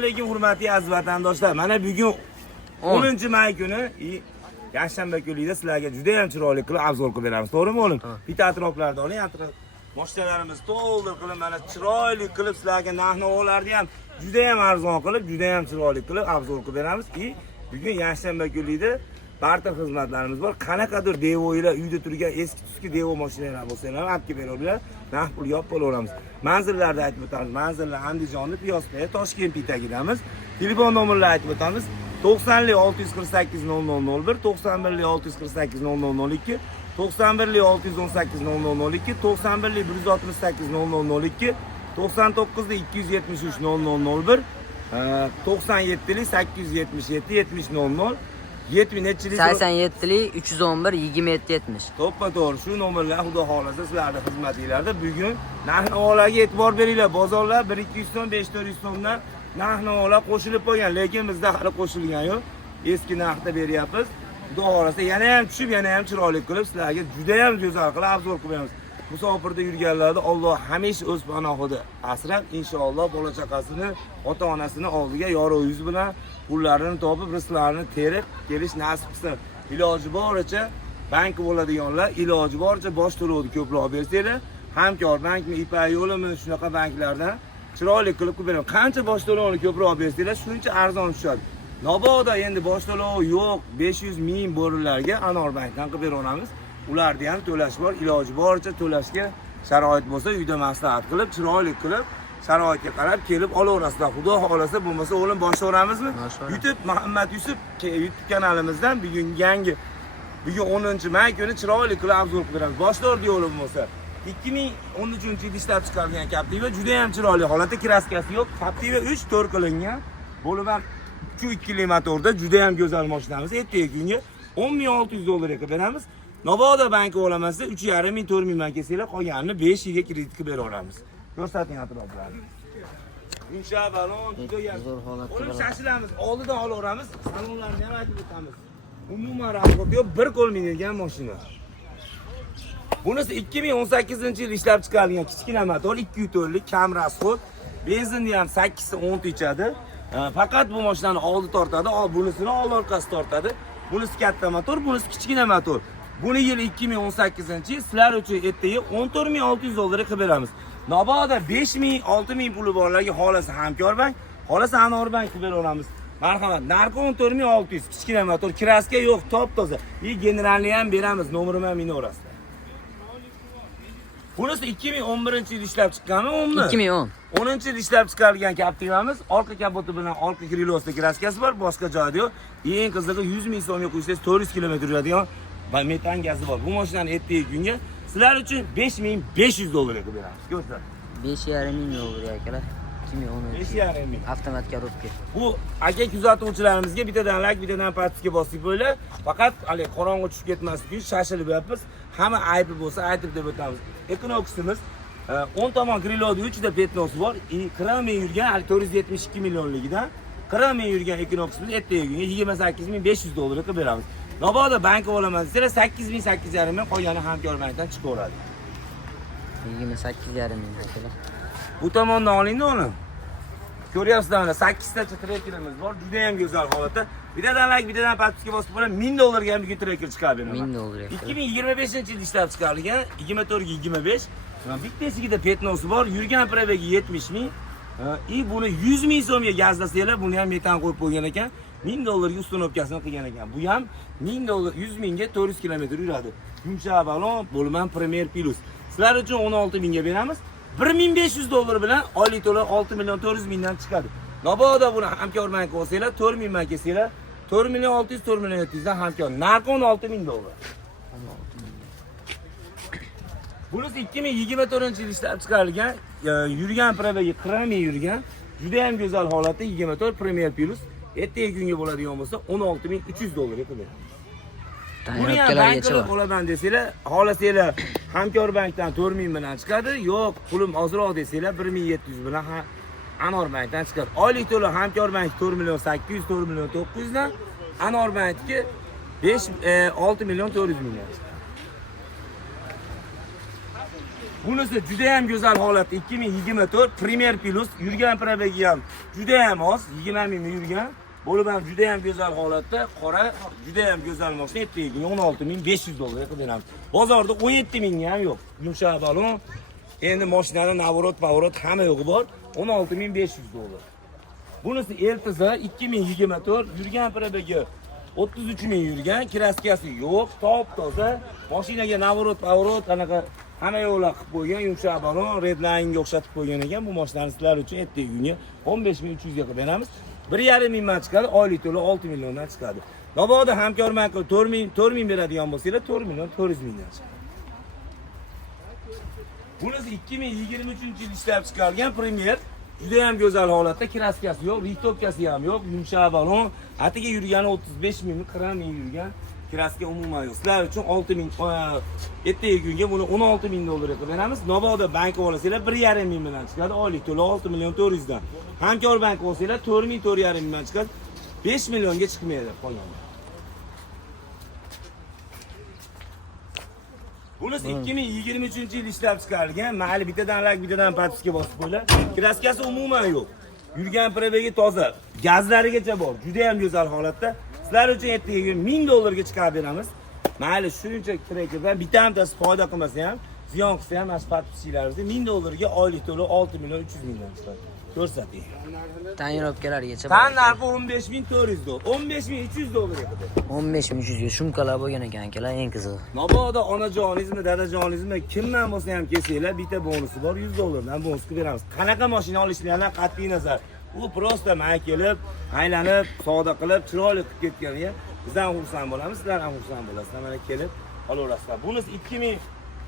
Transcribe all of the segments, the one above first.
alaykum hurmatli aziz vatandoshlar. Mana bugun 10-may kuni yakshanba kunida sizlarga juda ham chiroyli qilib obzor qilib beramiz. To'g'rimi o'g'lim? Bitta atroflarda oling, mashinalarimiz to'ldir qilib mana chiroyli qilib sizlarga narx-navolarni ham juda ham arzon qilib, juda ham chiroyli qilib obzor qilib beramiz. Bugun yakshanba kunida barcha xizmatlarimiz bor. Qanaqadir devoylar uyda turgan eski tuski devo mashinalar bo'lsa-ham olib kelib beradilar. Narx pul yopib olaveramiz. Manzillarni aytib o'tamiz. Manzillar Andijonni Piyosbay, Toshkent pitagidamiz. Telefon nomerlarini aytib o'tamiz. 90 648 0001, 91 648 0002, 91 618 0002, 91 168 0002, 99 273 0001, 97 877 70 00, 87 311 27 70. To'ppa to'g'ri. Shu nomerlar xudo xolasa sizlarning xizmatingizda bugun narx-navolarga e'tibor beringlar. Bozorlar 1-200 so'm, 5-400 so'mdan narx-navolar qo'shilib qo'ygan, lekin bizda hali qo'shilgan yo'q. Eski narxda beryapmiz. Xudo xolasa yana ham tushib, yana ham chiroyli qilib sizlarga juda ham go'zal qilib obzor qilib beramiz. Musofirda yurganlarda Alloh hamisha o'z panohida asrab, inshaalloh bola chaqasini, ota-onasini oldiga yorug' yuz bilan pullarini topib, rizqlarini terib kelish nasib qilsin. Iloji boricha bank bo'ladiganlar iloji boricha bosh to'lovni ko'proq bersanglar, Hamkor bankmi, Ipak yo'limi shunaqa banklardan chiroyli qilib beramiz. Qancha bosh to'lovni ko'proq bersanglar, shuncha arzon tushadi. Mabodo endi bosh to'lov yo'q, 500 ming bo'rilarga Anor bankdan qilib beramiz. Ularni ham to'lash bor, iloji boricha to'lashga sharoit bo'lsa, uyda maslahat qilib, chiroyli qilib, sharoitga qarab kelib olaverasizlar. Xudo xolasa bo'lmasa o'g'lim boshlayveramizmi? YouTube Muhammad Yusuf YouTube kanalimizdan bugun 10-may kuni chiroyli qilib obzor qilib beramiz. Boshlar yo'lim bo'lsa 2013-yilda ishlab chiqarilgan Captiva juda ham chiroyli holatda, kraskasi yo'q. Captiva 3-4 qilingan. Bo'lib ham 2 motorda juda ham go'zal mashinamiz. Ertaga kunga 10.600 dollarga qilib beramiz. Nobodo banki olamazsa 3.5 ming 4 ming man kelsanglar, qolganini 5 yilga kredit qilib beraveramiz. Ko'rsating atroflarni. Yumshoq balon, juda yaxshi. O'lim shashilamiz, oldidan olaveramiz, salonlarni ham aytib o'tamiz. Umuman rasxod yo'q, bir qo'l minilgan mashina. Bunisi 2018-yil ishlab chiqarilgan kichkina motor, 2 litrlik, kam rasxod. Benzinni ham 8 ta 10 ta ichadi. Faqat bu mashinani oldi tortadi, bunisini old orqasi tortadi. Bunisi katta motor, bunisi kichkina motor. Buni yil 2018-yil sizlar uchun ertaga 14.600 dollarga qilib beramiz. Nobodo 5.000, 6.000 puli borlarga xolasa Hamkor bank, xolasa Anor bank qilib beramiz. Marhamat, narxi 14.600, kichkina motor, kraska yo'q, top-toza. Generalni ham beramiz, nomerim ham minaverasizlar. Bunisi 2011-yil ishlab chiqqanmi, o'g'limni? 2010. 10-yil ishlab chiqarilgan Captivamiz, orqa kapoti bilan orqa krilosida kraskasi bor, boshqa joyda yo'q. Eng qizig'i 100 ming so'mga qo'ysangiz 400 kilometr yuradigan va metan gazi bor. Bu mashinani ertaga kunga sizlar uchun 5500 dollarga qilib beramiz. Ko'rsa. 5.5 ming dollarga akalar. 2010. 5.5 ming. Avtomat korobka. Bu aka kuzatuvchilarimizga bittadan like, bittadan patska bosib qo'yinglar. Faqat hali qorong'i tushib ketmaslik uchun shashilib yapmiz. Hamma aybi bo'lsa aytib deb o'tamiz. Ekonoksimiz 10 tomon krilodi 3 ta petnosi bor. Qirami yurgan hali 472 millionligidan qirami yurgan Ekonoksimiz ertaga kunga 28500 dollarga qilib beramiz. Nobodo banki olaman desanglar 8.000 8.5 ming qolgani Hamkor bankdan chiqaveradi. 28.5 ming akalar. Bu tomondan olingda oling. Ko'ryapsizlar mana 8 ta trekerimiz bor. Juda ham go'zal holatda. Bittadan like, bittadan patska bosib qo'yib 1000 dollarga ham bir treker chiqarib beraman. 1000 dollarga. 2025-yil ishlab chiqarilgan 24-25. Bittasigida petnosi bor. Yurgan probegi 70 ming. Buni 100 ming so'mga gazlasanglar, buni ham metan qo'yib qo'ygan ekan. 1000 dollarga ustunovkasini qilgan ekan. Bu ham 1000 dollar 100 mingga 400 kilometr yuradi. Yumshoq balon, bo'lman Premier Plus. Sizlar uchun 16 mingga beramiz. 1500 dollar bilan oylik to'lov 6 million 400 mingdan chiqadi. Nobodo buni Hamkor banki olsanglar, 4 ming man kelsanglar, 4 million 600, 4 million 700 dan Hamkor. Narxi 16 ming dollar. Bunisi 2024-yil ishlab chiqarilgan, yurgan probegi 40 ming yurgan, juda ham go'zal holatda 24 Premier Plus. Ertaga kunga bo'ladigan bo'lsa 16300 dollarga qilib beramiz. Buni ham bank qilib olaman desanglar, xohlasanglar Hamkor bankdan 4000 bilan chiqadi, yo'q, pulim ozroq desanglar 1700 bilan Anor bankdan chiqadi. Oylik to'lov Hamkor bank 4 million 800, 4 million 900 dan, Anor bankga 6 million 400 mingdan chiqadi. Bunisi juda ham go'zal holatda 2024 Premier Plus yurgan probegi ham juda ham oz, 20 ming yurgan. Bo'lib ham juda ham go'zal holatda, qora, juda ham go'zal mashina ertaga 16500 dollarga qilib beramiz. Bozorda 17 ming ham yo'q. Yumshoq balon. Endi mashinani navorot hamma yo'g'i bor, 16500 dollar. Bunisi Eltiza 2024 yurgan probegi 33 ming yurgan, kraskasi yo'q, top-toza. Mashinaga navorot, qanaqa hamma yo'llar qilib qo'ygan, yumshoq balon, redline'ga o'xshatib qo'ygan ekan. Bu mashinani sizlar uchun ertaga kunga 15300 ga qilib beramiz. 1,5 mingdan chiqadi, oylik to'lov 6 milliondan chiqadi. Mabodo hamkorman qilib 4 ming beradigan bo'lsanglar, 4 million 400 mingdan chiqadi. Bunisi 2023-yil ishlab chiqarilgan Premier. Juda ham go'zal holatda, kraskasi yo'q, ritopkasi ham yo'q, yumshoq balon. Atiga yurgani 35 ming, 40 ming yurgan. Kraska umuman yo'q. Sizlar uchun 6 ming, ertaga kunga buni 16 ming dollarga qilib beramiz. Mabodo bank olasizlar 1,5 ming bilan chiqadi, oylik to'lov 6 million 400 dan. Hamkor bank olsanglar 4 ming, 4,5 mingdan chiqadi. 5 millionga chiqmaydi qolganda. Bunisi 2023-yil ishlab chiqarilgan, mayli bittadan patiska bosib qo'ylar. Kraskasi umuman yo'q. Yurgan probegi toza, gazlarigacha bor. Juda ham go'zal holatda. Sizlar uchun ertaga 1000 dollarga chiqarib beramiz. Mayli shuncha trekerdan bittasi foyda qilmasa ham, ziyon qilsa ham mana shu patiskalarimizni 1000 dollarga oylik to'lov 6 million 300 mingdan chiqadi. Ko'rsating. Tonirovkalargacha. Tan narxi 15400 dollar, 15300 dollarga qildi. 15300 ga shumkalar bo'lgan ekan akalar, eng qizig'i. Mabodo onajoningizmi, dadajoningizmi kimdan bo'lsa ham kelsanglar, bitta bonusi bor, 100 dollardan bonus qilib beramiz. Qanaqa mashina olishlardan qat'iy nazar. U prosta mana kelib, aylanib, savdo qilib, chiroyli qilib ketganiga biz ham xursand bo'lamiz, sizlar ham xursand bo'lasizlar. Mana kelib olaverasizlar. Bunisi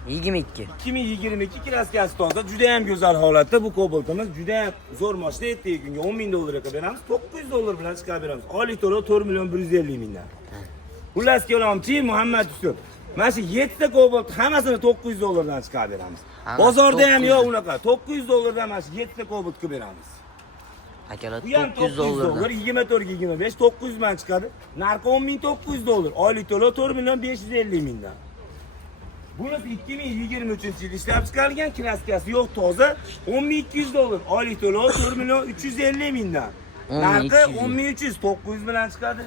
2022 kraskasi toza, juda ham go'zal holatda. Bu Cobalt'imiz juda ham zo'r mashina, ertaga kunga 10 ming dollarga qilib beramiz. 900 dollar bilan chiqarib beramiz. Oylik to'lov 4 million 150 mingdan. Xullas kelamchi Muhammad Yusuf. Mana shu 7 ta Cobalt hammasini 900 dollardan chiqarib beramiz. Bozorda ham yo'q unaqa. 900 dollardan mana shu 7 ta Cobalt qilib beramiz. Akalar Bu ham 900 dollar. 24-25 900 dan chiqadi. Narxi 10900 dollar. Oylik to'lov 4 million 550 mingdan. Bunisi 2023-yil ishlab chiqarilgan, kraskasi yo'q, toza, 10200 dollar. Oylik to'lov 4 million 350 mingdan. Narxi 10300, 900 bilan chiqadi.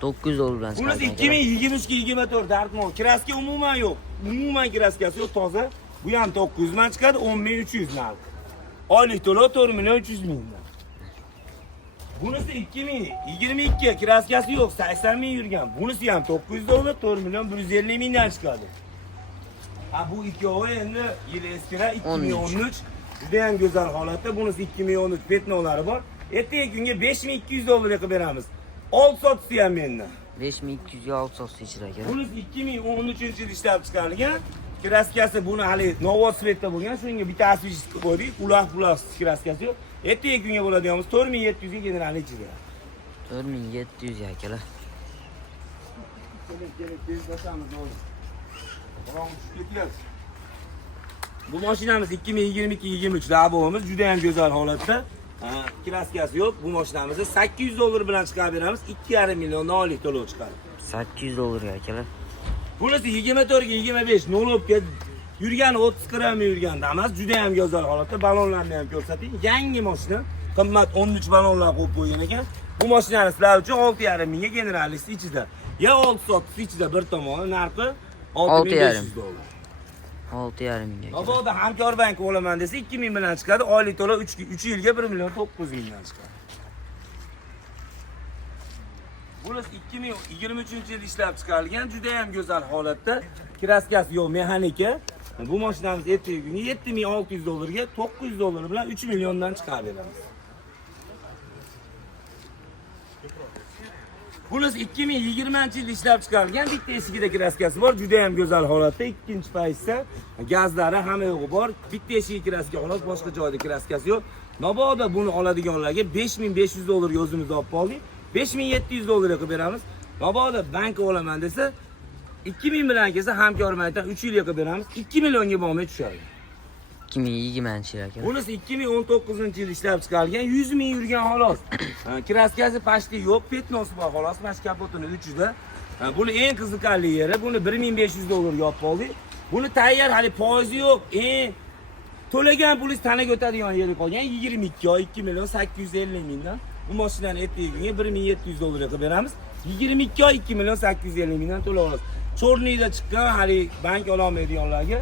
900 dollar bilan chiqadi. Bunisi 2023-24 Dartmouth. Kraska umuman yo'q. Umuman kraskasi yo'q, toza. Bu ham 900 bilan chiqadi, 10300 narxi. Oylik to'lov 4 million 300 mingdan. Bunisi 2022 kraskasi yo'q, 80 ming yurgan. Bunisi ham 900 dollar, 4 million 150 mingdan chiqadi. Ha bu ikkovi endi yil eskira 2013 juda ham go'zal holatda. Bunisi 2013 petnolari bor. Ertaga kunga 5200 dollarga qilib beramiz. Old sotisi ham mendan. 5200 ga old sotisi ichida aka. Bunisi 2013-yil ishlab chiqarilgan. Kraskasi buni hali novod svetda bo'lgan. Shunga bitta asvechka qo'ydik. Ular kraskasi yo'q. Ertaga kunga bo'ladiganimiz 4700 ga general ichida. 4700 ga akalar. Tez bosamiz o'zi. Bu mashinamiz 2022-23 Labo'miz juda ham go'zal holatda. Kraskasi yo'q. Bu mashinamizni 800 dollar bilan chiqarib beramiz. 2,5 milliondan oylik to'lov chiqadi. 800 dollarga akalar. Bunisi 24-25 nolobga yurgani 30-40 ming yurganda emas, juda ham go'zal holatda. Balonlarni ham ko'rsating. Yangi mashina, qimmat 13 balonlar qo'yib qo'ygan ekan. Bu mashinani sizlar uchun 6,5 mingga generalist ichida. Ya 6 sotisi ichida bir tomoni narxi 6500 dollar. 6,5 mingga. Mabodo hamkor bank olaman desa 2000 bilan chiqadi. Oylik to'lov 3 yilga 1 million 900 mingdan chiqadi. Bunisi 2023-yil ishlab chiqarilgan, juda ham go'zal holatda. Kraskasi yo'q, mexanika. Bu mashinamiz ertaga kunga 7600 dollarga 900 dollar bilan 3 milliondan chiqarib beramiz. Bunisi 2020-yil ishlab chiqarilgan, bitta eshigida kraskasi bor, juda ham go'zal holatda. Ikkinchi paytda gazlari hamma yo'g'i bor. Bitta eshigi kraska xolos, boshqa joyda kraskasi yo'q. Mabodo buni oladiganlarga 5500 dollarga o'zimiz olib qoldik. 5700 dollarga qilib beramiz. Mabodo bank olaman desa 2000 bilan kelsa hamkorlikdan 3 yilga qilib beramiz. 2 millionga bo'lmay tushadi. 2020-yil aka. Bunisi 2019-yil ishlab chiqarilgan, 100 ming yurgan xolos. Kraskasi pashti yo'q, petnosi bor xolos, mana shu kapotini 300 da. Buni eng qiziqarli yeri, buni 1500 dollarga olib qoldik. Buni tayyor, hali foizi yo'q. To'lagan pulingiz tanaga o'tadigan yeri qolgan 22 oy 2 million 850 mingdan. Bu mashinani ertaga 1700 dollarga qilib beramiz. 22 oy 2 million 850 mingdan to'lab olasiz. Chorniyda chiqqan hali bank ololmaydiganlarga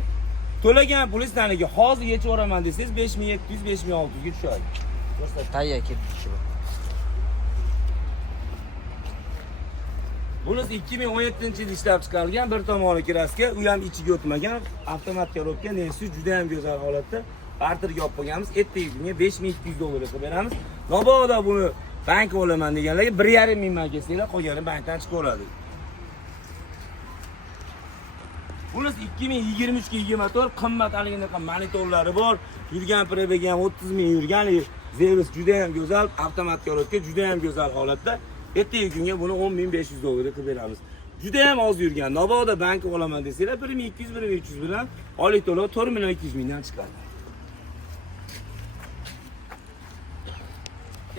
to'lagan pulingiz tanaga hozir yechib yuboraman desangiz 5700 5600 ga tushadi. Tayyor ketdi bu. Bunisi 2017-yilda ishlab chiqarilgan, bir tomoni kraska, u ham ichiga o'tmagan, avtomat korobka, nesi juda ham go'zal holatda. Barterga olib qo'yganmiz. Ertaga kunga 5200 dollarga qilib beramiz. Mabodo buni bank olaman deganlarga 1,5 ming man kelsanglar, qolgani bankdan chiqib oladi. Bunisi 2023-24 qimmat aliginaqa monitorlari bor. Yurgan probegi ham 30 ming yurgan, Zeus juda ham go'zal, avtomat korobka juda ham go'zal holatda. Ertaga kunga buni 10500 dollarga qilib beramiz. Juda ham oz yurgan. Mabodo bank olaman desanglar 1200 1300 bilan oylik to'lov 4,2 mingdan chiqadi.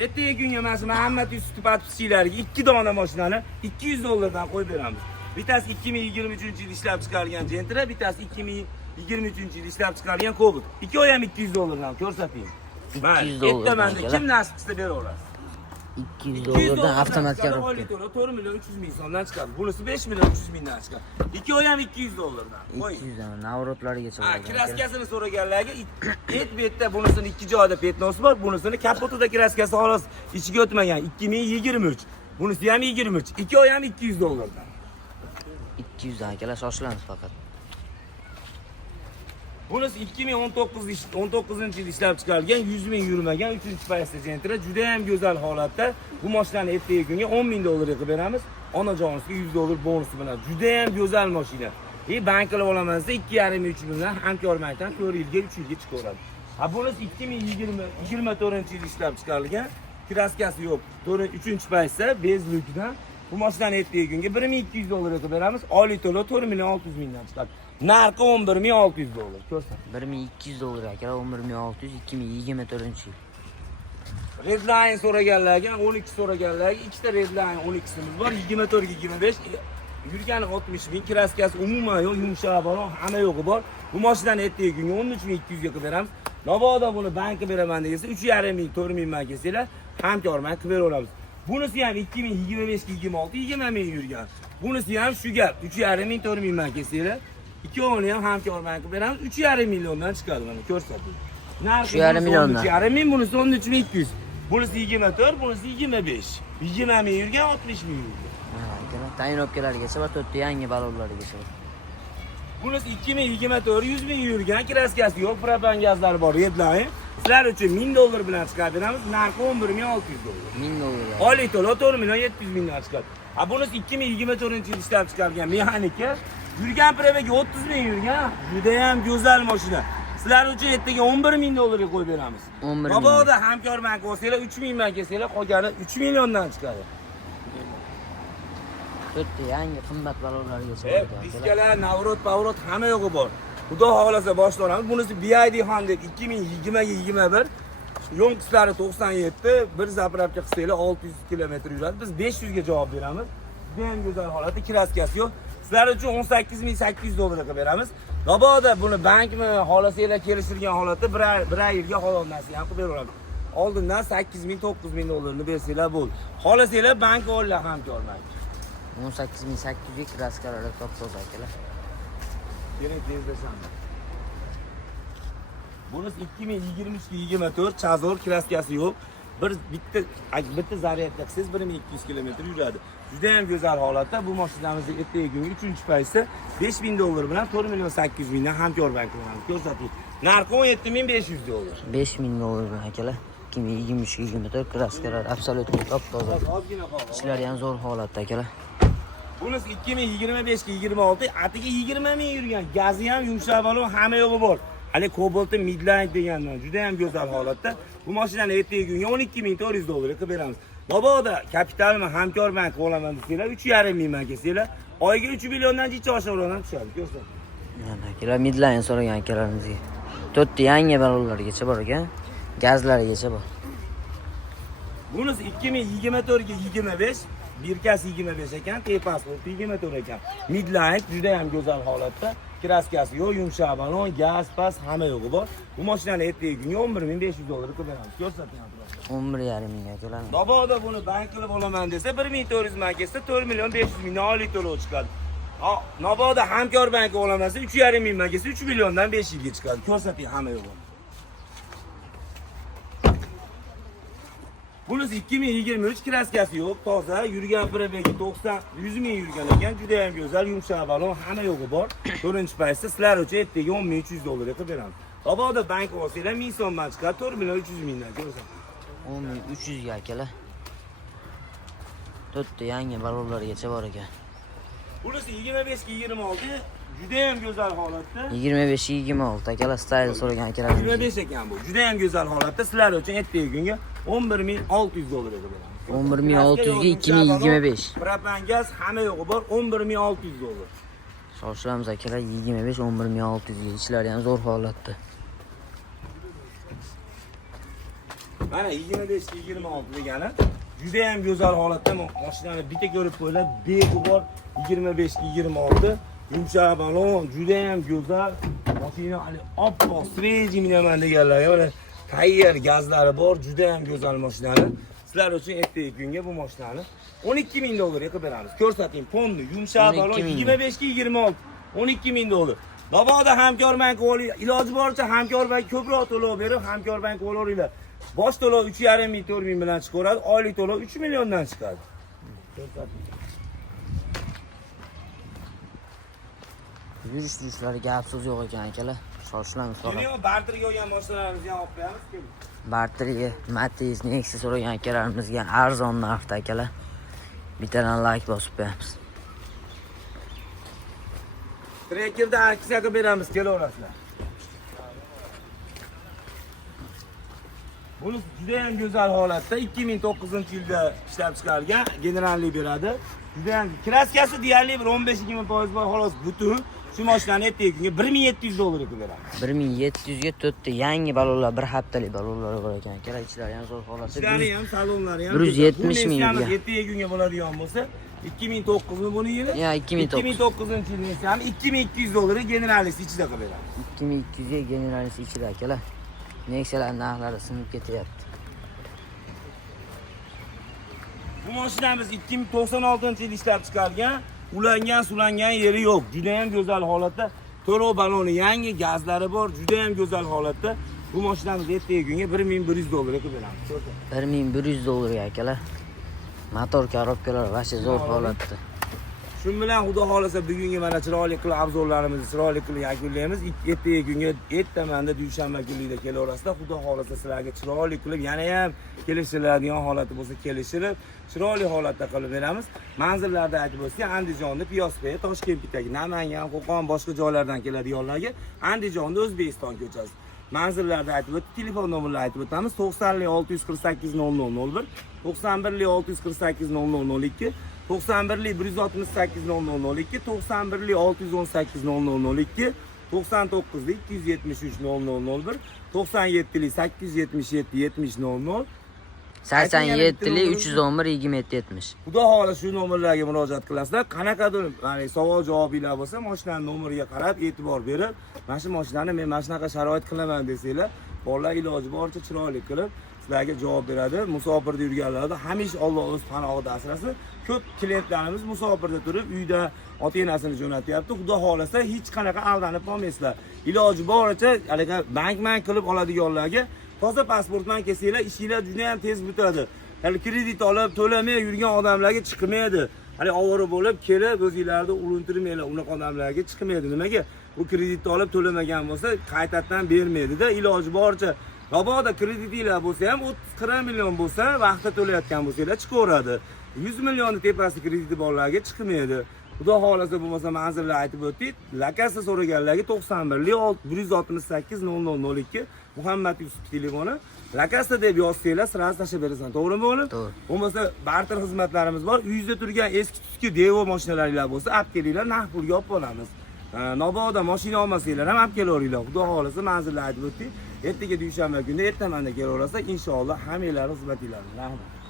Ertaga kunga mana Muhammad Yusuf patipchilariga 2 dona mashinani 200 dollardan qo'yib beramiz. Bittasi 2023-yilda ishlab chiqarilgan Gentra, bittasi 2023-yilda ishlab chiqarilgan Cobalt. Ikkovi ham 200 dollardan ko'rsating. 200 dollardan kim nasib qilsa beraverasiz. 200 dollardan avtomat korobka. Oylik to'lov 4 million 300 ming so'mdan chiqadi. Bunisi 5 million 300 mingdan chiqadi. Ikkovi ham 200 dollardan. 200 dan navrotlarigacha Ha, bo'ladi. kraskasini so'raganlarga bet-betda bunisini ikki joyda petnosi bor, bunisini kapotida kraskasi xolos ichiga o'tmagan 2023. Bunisi ham 23. Ikkovi ham 200 dollardan. 200 dan akalar shoshilamiz faqat. Bunisi 2019-yilda ishlab chiqarilgan, 100 ming yurmagan 3-paysa Gentra, juda ham go'zal holatda. Bu mashinani ertaga kunga 10 ming dollarga qilib beramiz. Onajonimizga 100 dollar bonusi bilan. Juda ham go'zal mashina. Bank qilib olaman desa 2,5-3 million hamkor bankdan 4 yilga 3 yilga chiqaveradi. Ha, bunisi 2024-yilda ishlab chiqarilgan, kraskasi yo'q. 3-paysa bezlikdan. Bu mashinani ertaga kunga 1200 dollarga qilib beramiz. Oylik to'lov 4,600 mingdan chiqadi. Narxi 11600 dollar. Ko'rsan. 1200 dollar akalar, 11600 2024-yil. Redline so'raganlarga, 12 so'raganlarga, ikkita Redline 12simiz bor, 24-25. Yurgani 60 ming, kraskasi umuman yo'q, yumshoq bor, hamma yo'g'i bor. Bu mashinani ertaga kunga 13200 ga qilib beramiz. Mabodo buni bankka beraman desa 3,5 ming, 4 ming man kelsanglar, hamkorman qilib beraveramiz. Bunisi ham 2025-26 20 ming yurgan. Bunisi ham shu gap, 3,5 ming, 4 ming man kelsanglar, ikkovini ham hamkorman qilib beramiz, 3,5 milliondan chiqadi mana ko'rsating. Narxi 3,5 milliondan. 3,5 ming, bunisi 13200. Bunisi 24, bunisi 25. 20 ming yurgan, 60 ming yurgan. Tayinobkalargacha va to'rtta yangi balonlargacha. Bunisi 2024 100 ming yurgan, kraskasi yo'q, propan gazlari bor, Redline. Sizlar uchun 1000 dollar bilan chiqarib beramiz. Narxi 11600 dollar. 1000 dollar. Oylik to'lov 4 million 700 mingdan chiqadi. Ha, bunisi 2024-yilda ishlab chiqarilgan mexanika. Yurgan probegi 30 ming yurgan, juda ham go'zal mashina. Sizlar uchun ertaga 11 ming dollarga qo'yib beramiz. 11 ming. Mabodo hamkor bank bo'lsanglar 3 ming man kelsanglar, qolgani 3 milliondan chiqadi. To'rtta yangi qimmat balonlargacha. Diskalar, navrot, pavrot hamma yo'g'i bor. Xudo xolasa boshlanamiz. Bunisi BID Honda 2020 ga 21. Yo'nqislari 97, bir zapravka qilsanglar 600 kilometr yuradi. Biz 500 ga javob beramiz. Juda ham go'zal holatda, kraskasi yo'q. Sizlar uchun 18800 dollarga qilib beramiz. Mabodo buni bankmi, xohlasanglar kelishtirgan holatda bir yilga hololnasi ham qilib beraveramiz. Oldindan 8000 9000 dollarni bersanglar bo'ldi. Xohlasanglar bank ollar hamkor bank. 18800 ga kraskalar top-toza akalar. Kerak tezlasam. Bunisi 2023-24 Chazor, kraskasi yo'q. Bitta zaryadda qilsangiz 1200 kilometr yuradi. Juda ham go'zal holatda. Bu mashinamizni ertaga kunga 3-paysa 5000 dollar bilan 4,8 mingdan hamkor bank qilamiz. Ko'rsating. Narxi 17500 dollar. 5000 dollar akalar. 2023-24 kraskalar absolyutni top-toza. Ozgina qoldi. Ishlari ham zo'r holatda akalar. Bunisi 2025-26 atiga 20 ming yurgan. Gazi ham yumshoq balon, hamma yo'g'i bor. Hali Cobalt Midline deganlar juda ham go'zal holatda. Bu mashinani ertaga kunga 12400 dollarga qilib beramiz. Mabodo kapitalmi hamkor bank olaman desanglar 3,5 ming man kelsanglar, oyiga 3 milliondan jicha oshirib tushadi. Ko'rsin. Mana akalar Midline so'ragan akalarimizga. To'rtta yangi balonlargacha bor ekan. Gazlarigacha bor. Bunisi 2024 ga 25, birkasi 25 ekan, T-pasport 24 ekan. Midline juda ham go'zal holatda. kraskasi yo'q, yumshoq balon, gaz, pas, hamma yo'g'i bor. Bu mashinani ertaga kunga 11500 dollarga qilib beramiz. Ko'rsatyapman. 11,5 mingga keladi. Mabodo buni bank qilib olaman desa 1400 ming kelsa 4,5 million oylik to'lov chiqadi. Mabodo hamkor bank olamasa 3,5 ming kelsa 3 milliondan 500 ga chiqadi. Ko'rsating hamma yo'q. Bunisi 2023 kraskasi yo'q, toza, yurgan probegi 90, 100 ming yurgan ekan, juda ham go'zal, yumshoq balon, hamma yo'g'i bor. 4-paytda sizlar uchun ertaga 10300 dollarga qilib beramiz. Mabodo bank olsanglar 1000 so'mdan chiqadi, 4,3 mingdan ko'rsating. 10,300 ga akalar. To'rtta yangi balonlargacha bor ekan. Bunisi 25 ga 26, juda ham go'zal holatda. 25-26 akalar style so'ragan akalar. 25 ekan bu. Juda ham go'zal holatda sizlar uchun ertaga kunga 11600 dollarga beramiz. 11600 ga 2025. Propan gaz hamma yo'g'i bor, 11600 dollar. Shoshilamiz akalar, 25 11600 ga. Ishlari ham zo'r holatda. Mana 25 ga 26 degani juda ham go'zal holatda mashinani bitta ko'rib qo'ylar, begi bor 25 ga 26. Yumshoq balon, juda ham go'zal. Mashina hali oppoq, sveji minaman deganlarga mana tayyor gazlari bor, juda ham go'zal mashinani. Sizlar uchun ertaga kunga bu mashinani 12 ming dollarga qilib beramiz. Ko'rsating, ponni, yumshoq balon 25 ga 26, 12 ming dollar. Mabodo hamkor bank o'li, iloji boricha hamkor bank ko'proq to'lov berib, hamkor bank o'laringlar. Bosh to'lov 3,5 ming, 4 ming bilan chiqaradi, oylik to'lov 3 milliondan chiqadi. Ko'rsating. Yurish-yurishlari gap so'z yo'q ekan akalar. Shoshilamiz faqat. Keling, barterga olgan mashinalarimizni ham olib qo'yamiz, keling. Barteriga Matiz, Nexus so'ragan akalarimizga arzon narxda akalar. Bittadan like bosib qo'yamiz. Trekkerda aksiyaga beramiz, kelaverasizlar. Buni juda ham go'zal holatda 2009-yilda ishlab chiqarilgan, generalli beradi. Juda ham kraskasi deyarli bir 15-20% bor, xolos butun. Shu mashinani ertaga kunga 1700 dollarga qilib beramiz. 1700 ga 4 ta yangi balonlar, bir haftalik balonlar bor ekan. Akalar ichlari ham zo'r holatda. Ishlari ham, salonlari ham 170 ming ga. Ertaga kunga bo'ladigan bo'lsa, 2009 mi buni yili? Ya 2009. 2009-yilning ham 2200 dollarga generalisi ichida qilib beramiz. 2200 ga generalisi ichida akalar. Nexalar narxlari sinib ketyapti. Bu mashinamiz 2096-yilda ishlab chiqarilgan, ulangan, sulangan yeri yo'q. Juda ham go'zal holatda, to'lov baloni yangi, gazlari bor, juda ham go'zal holatda. Bu mashinamiz ertaga kunga 1100 dollarga qilib beramiz. 1100 dollarga akalar. Motor korobkalar vashe zo'r holatda. Shu bilan xudo xolasa bugungi mana chiroyli qilib obzorlarimizni chiroyli qilib yakunlaymiz. Ertaga kunga ertamanda dushanba kunlikda kelaverasizlar. Xudo xolasa sizlarga chiroyli qilib yana ham kelishiladigan holati bo'lsa kelishilib, chiroyli holatda qilib beramiz. Manzillarda aytib o'tsak, Andijonda, Piyosbek, Toshkentdagi, Namangan, Qo'qon, boshqa joylardan keladiganlarga Andijonda O'zbekiston ko'chasi. Manzillarda aytib o'tib, telefon nomerlarini aytib o'tamiz. 90 648 0001, 91 648 0002, 91 168 0002, 91 618 0002, 99 273 0001, 97 877 70 00, 87 311 27 70. Xudo xohlasa shu nomerlarga murojaat qilasizlar. Qanaqadir savol javobinglar bo'lsa, mashinaning nomeriga qarab e'tibor berib, mana shu mashinani men mana shunaqa sharoit qilaman desanglar, bolalar iloji boricha chiroyli qilib sizlarga javob beradi. Musofirda yurganlarda hamisha Alloh o'z panohida asrasin. Ko'p klientlarimiz musofirda turib, uyda ota-onasini jo'natyapti. Xudo xohlasa hech qanaqa aldanib qolmaysizlar. Iloji boricha haliga bank qilib oladiganlarga toza pasportdan kelsanglar, ishinglar juda ham tez bitadi. Hali kredit olib to'lamay yurgan odamlarga chiqmaydi. Hali ovora bo'lib kelib o'zingizlarni urintirmanglar, unaqa odamlarga chiqmaydi. Nimaga? Bu kreditni olib to'lamagan bo'lsa, qaytadan bermaydi-da. Iloji boricha mabodo kreditinglar bo'lsa ham 30-40 million bo'lsa, vaqtida to'layotgan bo'lsanglar chiqaveradi. 100 millionni tepasi krediti borlarga chiqmaydi. Xudo xolasa bo'lmasa manzilni aytib o'tdik. Lakasi so'raganlarga 91 168 0002 Muhammad Yusuf telefoni. Lakasta deb yozsanglar, sirasi tashlab berasan. To'g'rimi o'g'lim? To'g'ri. Bo'lmasa barter xizmatlarimiz bor. Uyingizda turgan eski Devo mashinalaringiz bo'lsa, olib kelinglar, naqd pulga olib qolamiz. Mabodo mashina olmasanglar ham olib kelaveringlar. Xudo xolasa manzilni aytib o'tdik. Ertaga dushanba kuni ertamanda kelaverasiz, inshaalloh hammanglarning xizmatinglarni. Rahmat.